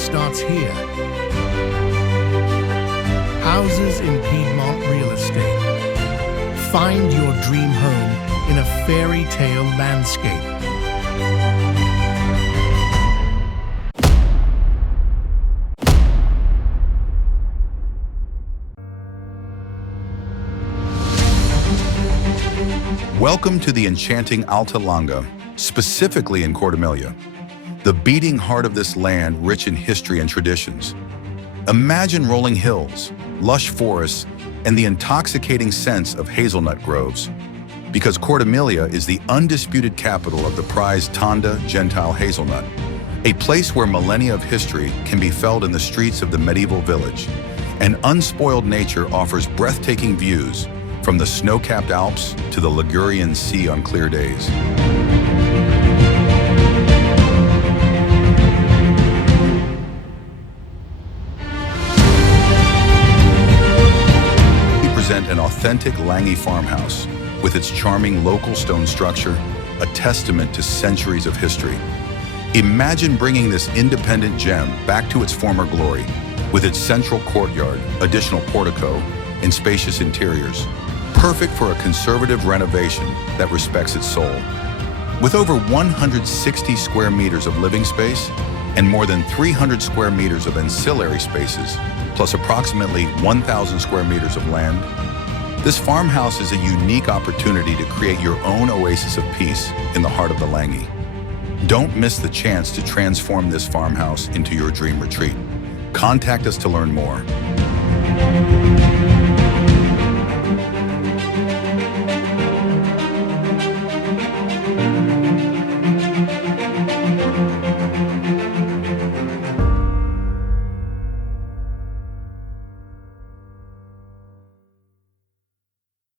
starts here. Houses in Piedmont real estate. Find your dream home in a fairy tale landscape. Welcome to the enchanting Alta Langa, specifically in Cortemilia, the beating heart of this land rich in history and traditions. Imagine rolling hills, lush forests, and the intoxicating scents of hazelnut groves, because Cortemilia is the undisputed capital of the prized Tanda Gentile hazelnut, a place where millennia of history can be felt in the streets of the medieval village, and unspoiled nature offers breathtaking views from the snow-capped Alps to the Ligurian Sea on clear days. We present an authentic Langhe farmhouse with its charming local stone structure, a testament to centuries of history. Imagine bringing this independent gem back to its former glory with its central courtyard, additional portico, and spacious interiors, perfect for a conservative renovation that respects its soul. With over 160 square meters of living space and more than 300 square meters of ancillary spaces, plus approximately 1,000 square meters of land, this farmhouse is a unique opportunity to create your own oasis of peace in the heart of the Langhe. Don't miss the chance to transform this farmhouse into your dream retreat. Contact us to learn more.